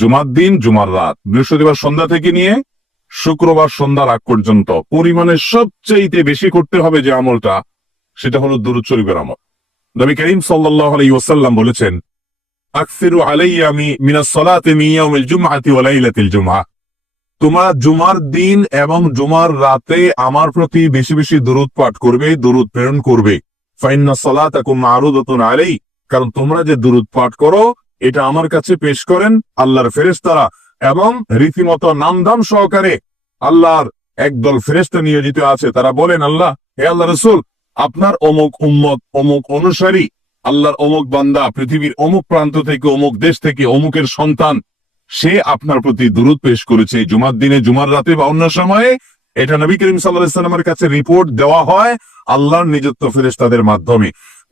জুমার দিন জুমার রাত বৃহস্পতিবার সন্ধ্যা থেকে নিয়ে শুক্রবার সন্ধ্যা রাগ পর্যন্ত পরিমাণে সবচেয়ে বেশি করতে হবে যে আমলটা সেটা হলো দুরুদ শরীফের আমল নবী করিম সাল্লাম বলেছেন তোমরা জুমার দিন এবং জুমার রাতে আমার প্রতি বেশি বেশি দরুদ পাঠ করবে দরুদ প্রেরণ করবে ফাইন্না সালাতাকুম মারুদাতুন কারণ তোমরা যে দরুদ পাঠ করো এটা আমার কাছে পেশ করেন আল্লাহর ফেরেস্তারা এবং রীতিমতো নামধাম সহকারে আল্লাহর একদল ফেরেস্তা নিয়োজিত আছে তারা বলেন আল্লাহ হে আল্লাহ রসুল আপনার অমুক উম্মত অমুক অনুসারী আল্লাহর অমুক বান্দা পৃথিবীর অমুক প্রান্ত থেকে অমুক দেশ থেকে অমুকের সন্তান সে আপনার প্রতি দূরত পেশ করেছে জুমার দিনে জুমার রাতে বা অন্য সময়ে এটা নবী করিম সাল্লা কাছে রিপোর্ট দেওয়া হয় আল্লাহর নিজত্ব ফেরেস্তাদের মাধ্যমে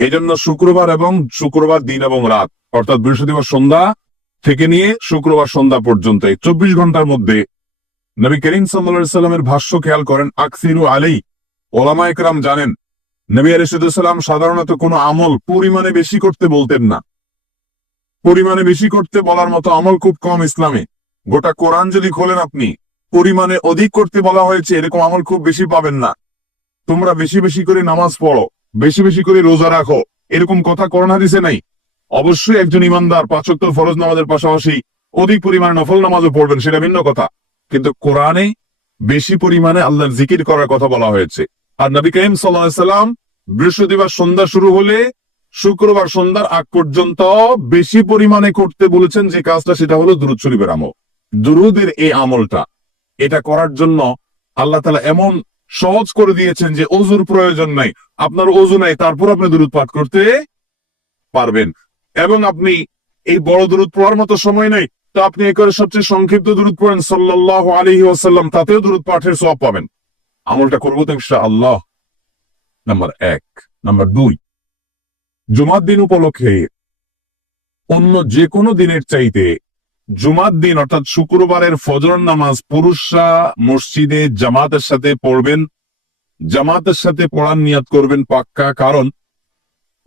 এজন্য শুক্রবার এবং শুক্রবার দিন এবং রাত অর্থাৎ বৃহস্পতিবার সন্ধ্যা থেকে নিয়ে শুক্রবার সন্ধ্যা পর্যন্ত এই চব্বিশ ঘন্টার মধ্যে নবী করিম সাল্লামের ভাষ্য খেয়াল করেন আকসিরু আলী ওলামা একরাম জানেন নবী আলিসাল্লাম সাধারণত কোনো আমল পরিমাণে বেশি করতে বলতেন না পরিমাণে বেশি করতে বলার মতো আমল খুব কম ইসলামে গোটা কোরআন যদি খোলেন আপনি পরিমাণে অধিক করতে বলা হয়েছে এরকম আমল খুব বেশি পাবেন না তোমরা বেশি বেশি করে নামাজ পড়ো বেশি বেশি করে রোজা রাখো এরকম কথা করোনা দিছে নাই অবশ্যই একজন ইমানদার পাঁচক্য ফরজ নামাজের পাশাপাশি অধিক পরিমাণে নফল নামাজও পড়বেন সেটা ভিন্ন কথা কিন্তু কোরআনে বেশি পরিমাণে আল্লাহর জিকির করার কথা বলা হয়েছে আর নবী কাহিম সাল্লাম বৃহস্পতিবার সন্ধ্যা শুরু হলে শুক্রবার সন্ধ্যার আগ পর্যন্ত বেশি পরিমাণে করতে বলেছেন যে কাজটা সেটা হলো দুরুদ শরীফের আমল দুরুদের এই আমলটা এটা করার জন্য আল্লাহ তালা এমন সহজ করে দিয়েছেন যে অজুর প্রয়োজন নাই আপনার অজু নাই তারপর আপনি দুরুদ পাঠ করতে পারবেন এবং আপনি এই বড় দূরত পড়ার মতো সময় নেই তো আপনি করে সবচেয়ে সংক্ষিপ্ত দূরত পড়েন সাল্লাহ আলহি ওসাল্লাম তাতেও দূরত পাঠের সব পাবেন আমলটা করবো তো ইনশা আল্লাহ নাম্বার এক নাম্বার দুই জুমার দিন উপলক্ষে অন্য যে কোনো দিনের চাইতে জুমার দিন অর্থাৎ শুক্রবারের ফজর নামাজ পুরুষরা মসজিদে জামাতের সাথে পড়বেন জামাতের সাথে পড়ার নিয়াত করবেন পাক্কা কারণ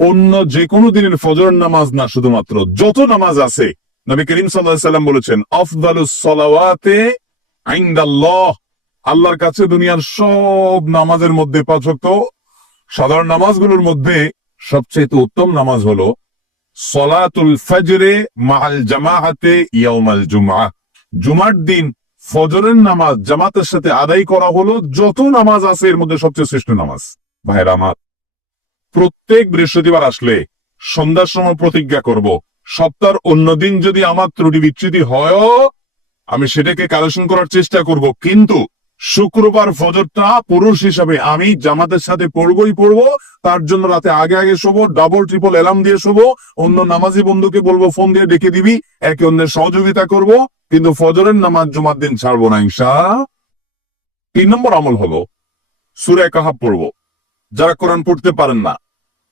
অন্য যে কোনো দিনের ফজর নামাজ না শুধুমাত্র যত নামাজ আছে নবী করিম সাল্লাম বলেছেন সলাওয়াতে আল্লাহর কাছে দুনিয়ার সব নামাজের মধ্যে পাঁচক্ত সাধারণ নামাজগুলোর মধ্যে সবচেয়ে উত্তম নামাজ হলো সলাতুল ফজরে মাহাল জামাহাতে ইয়াউমাল জুমা জুমার দিন ফজরের নামাজ জামাতের সাথে আদায় করা হলো যত নামাজ আছে এর মধ্যে সবচেয়ে শ্রেষ্ঠ নামাজ ভাইরামাত প্রত্যেক বৃহস্পতিবার আসলে সন্ধ্যার সময় প্রতিজ্ঞা করব। অন্য অন্যদিন যদি আমার ত্রুটি বিচ্ছুতি হয় আমি সেটাকে কালেকশন করার চেষ্টা করব কিন্তু শুক্রবার ফজরটা পুরুষ হিসাবে আমি জামাতের সাথে পড়বই পড়ব তার জন্য রাতে আগে আগে শোবো ডাবল ট্রিপল অ্যালার্ম দিয়ে শোবো অন্য নামাজি বন্ধুকে বলবো ফোন দিয়ে ডেকে দিবি একে অন্যের সহযোগিতা করব কিন্তু ফজরের নামাজ জুমার দিন ছাড়বো না ইংসা তিন নম্বর আমল হলো সুরে কাহাব পড়ব যারা কোরআন পড়তে পারেন না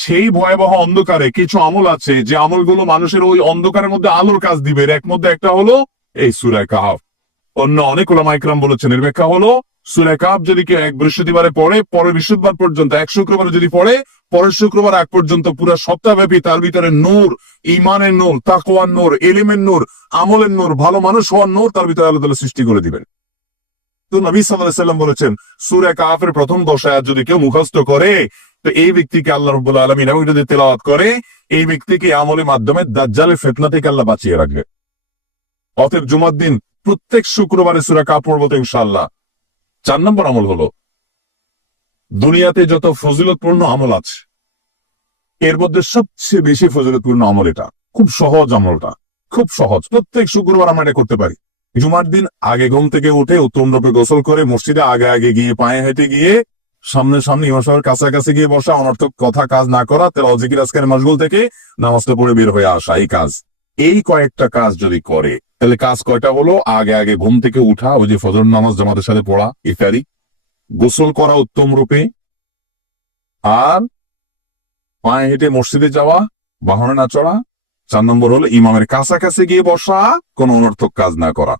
সেই ভয়াবহ অন্ধকারে কিছু আমল আছে যে আমলগুলো মানুষের ওই অন্ধকারের মধ্যে আলোর কাজ দিবে এক মধ্যে একটা হলো এই সুরায় কাহাব অন্য অনেক ওলামাইকরাম বলেছেন এর ব্যাখ্যা হলো সুরায় কাহাব যদি কেউ এক বৃহস্পতিবারে পড়ে পরে বৃহস্পতিবার পর্যন্ত এক শুক্রবারে যদি পড়ে পরের শুক্রবার আগ পর্যন্ত পুরো সপ্তাহব্যাপী তার ভিতরে নূর ইমানের নূর তাকোয়ার নূর এলিমের নূর আমলের নূর ভালো মানুষ হওয়ার নূর তার ভিতরে আল্লাহ তালা সৃষ্টি করে দিবেন তো নবী সাল্লাম বলেছেন সুরে কাহাফের প্রথম দশায় যদি কেউ মুখস্থ করে তো এই ব্যক্তিকে আল্লাহ রব আলমিন এবং যদি তেলাওয়াত করে এই ব্যক্তিকে আমলের মাধ্যমে দাজ্জালের ফেতনা থেকে আল্লাহ বাঁচিয়ে রাখবে অতএব জুমার দিন প্রত্যেক শুক্রবারে সুরা কাপড় বলতে ইনশাল্লাহ চার নম্বর আমল হলো দুনিয়াতে যত ফজিলতপূর্ণ আমল আছে এর মধ্যে সবচেয়ে বেশি ফজিলতপূর্ণ আমল এটা খুব সহজ আমলটা খুব সহজ প্রত্যেক শুক্রবার আমরা এটা করতে পারি জুমার দিন আগে ঘুম থেকে উঠে উত্তম রূপে গোসল করে মসজিদে আগে আগে গিয়ে পায়ে হেঁটে গিয়ে সামনে সামনে ইমাসের কাছাকাছি গিয়ে বসা অনর্থক কথা কাজ না করা তেল অজিকির আজকের মাসগুল থেকে নামাজটা পড়ে বের হয়ে আসা এই কাজ এই কয়েকটা কাজ যদি করে তাহলে কাজ কয়টা হলো আগে আগে ঘুম থেকে উঠা ওই যে ফজর নামাজ জামাতের সাথে পড়া ইত্যাদি গোসল করা উত্তম রূপে আর পায়ে হেঁটে মসজিদে যাওয়া বাহনে না চড়া চার নম্বর হলো ইমামের কাছাকাছি গিয়ে বসা কোনো অনর্থক কাজ না করা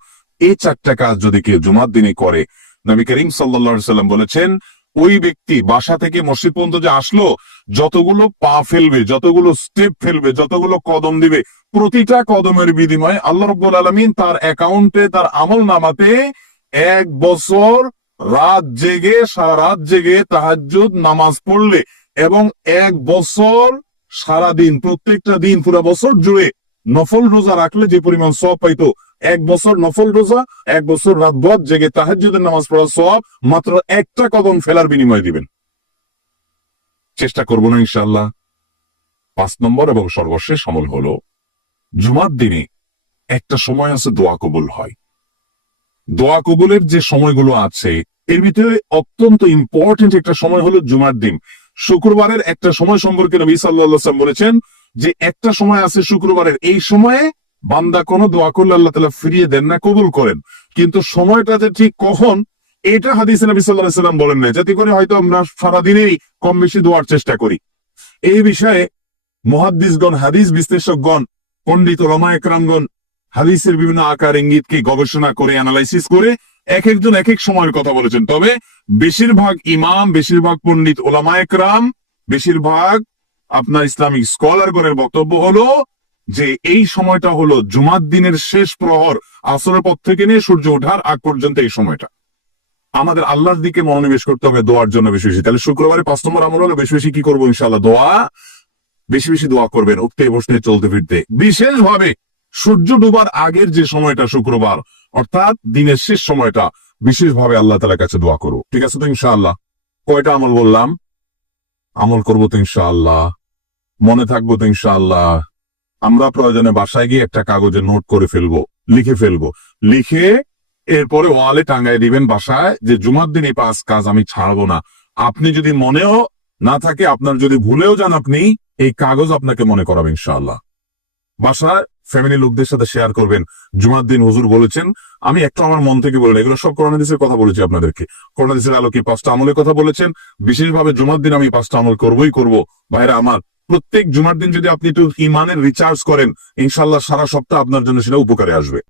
এই চারটা কাজ যদি কেউ জুমার দিনে করে নবী করিম সাল্লা সাল্লাম বলেছেন ওই ব্যক্তি বাসা থেকে মসজিদ পর্যন্ত যে আসলো যতগুলো পা ফেলবে যতগুলো স্টেপ ফেলবে যতগুলো কদম দিবে প্রতিটা কদমের বিনিময় আল্লাহ রব্বুল আলমিন তার অ্যাকাউন্টে তার আমল নামাতে এক বছর রাত জেগে সারা রাত জেগে তাহাজুদ নামাজ পড়লে এবং এক বছর সারা দিন প্রত্যেকটা দিন পুরো বছর জুড়ে নফল রোজা রাখলে যে পরিমাণ সব পাইতো এক বছর নফল রোজা এক বছর রাত বদ জেগে তাহাজুদের নামাজ পড়া সব মাত্র একটা কদম ফেলার বিনিময় দিবেন চেষ্টা করব না ইনশাল্লাহ পাঁচ নম্বর এবং সর্বশেষ আমল হল জুমার দিনে একটা সময় আছে দোয়া কবুল হয় দোয়া কবুলের যে সময়গুলো আছে এর ভিতরে অত্যন্ত ইম্পর্টেন্ট একটা সময় হলো জুমার দিন শুক্রবারের একটা সময় সম্পর্কে নবী সাল্লা বলেছেন যে একটা সময় আছে শুক্রবারের এই সময়ে বান্দা কোনো দোয়া করলে আল্লাহ তালা ফিরিয়ে দেন না কবুল করেন কিন্তু সময়টা যে ঠিক কখন এটা হাদিস নবী সাল্লাহ সাল্লাম বলেন না যাতে করে হয়তো আমরা সারাদিনেরই কম বেশি দোয়ার চেষ্টা করি এই বিষয়ে মহাদ্দিসগণ হাদিস বিশ্লেষকগণ পণ্ডিত রমা একরামগণ হাদিসের বিভিন্ন আকার ইঙ্গিতকে গবেষণা করে অ্যানালাইসিস করে এক একজন এক এক সময়ের কথা বলেছেন তবে বেশিরভাগ ইমাম বেশিরভাগ পণ্ডিত ওলামায়করাম বেশিরভাগ আপনার ইসলামিক স্কলারগণের বক্তব্য হলো যে এই সময়টা হলো জুমার দিনের শেষ প্রহর আসরের পর থেকে নিয়ে সূর্য ওঠার আগ পর্যন্ত এই সময়টা আমাদের আল্লাহর দিকে মনোনিবেশ করতে হবে দোয়ার জন্য বেশি বেশি তাহলে শুক্রবারে পাঁচ নম্বর আমল হলো বেশি বেশি কি করবো ইনশাল্লাহ দোয়া বেশি বেশি দোয়া করবেন উঠতে বসতে চলতে ফিরতে বিশেষভাবে সূর্য ডুবার আগের যে সময়টা শুক্রবার অর্থাৎ দিনের শেষ সময়টা বিশেষভাবে আল্লাহ তালার কাছে দোয়া করো ঠিক আছে তো ইনশাআল্লাহ কয়টা আমল বললাম আমল করবো তো ইনশাআল্লাহ মনে থাকবো তো ইনশাআল্লাহ আমরা প্রয়োজনে বাসায় গিয়ে একটা কাগজে নোট করে ফেলবো লিখে ফেলবো লিখে এরপরে ওয়ালে টাঙ্গাই দিবেন বাসায় যে জুমার দিন এই পাঁচ কাজ আমি ছাড়বো না আপনি যদি মনেও না থাকে আপনার যদি ভুলেও যান আপনি এই কাগজ আপনাকে মনে করাবে ইনশাল্লাহ বাসায় ফ্যামিলি লোকদের সাথে শেয়ার করবেন জুমার দিন হুজুর বলেছেন আমি একটা আমার মন থেকে বলেন এগুলো সব করোনাদিসের কথা বলেছি আপনাদেরকে করোনাদিসের আলোকে পাঁচটা আমলের কথা বলেছেন বিশেষভাবে জুমার দিন আমি পাঁচটা আমল করবই করব ভাইরা আমার প্রত্যেক জুমার দিন যদি আপনি একটু ইমানের রিচার্জ করেন ইনশাল্লাহ সারা সপ্তাহ আপনার জন্য সেটা উপকারে আসবে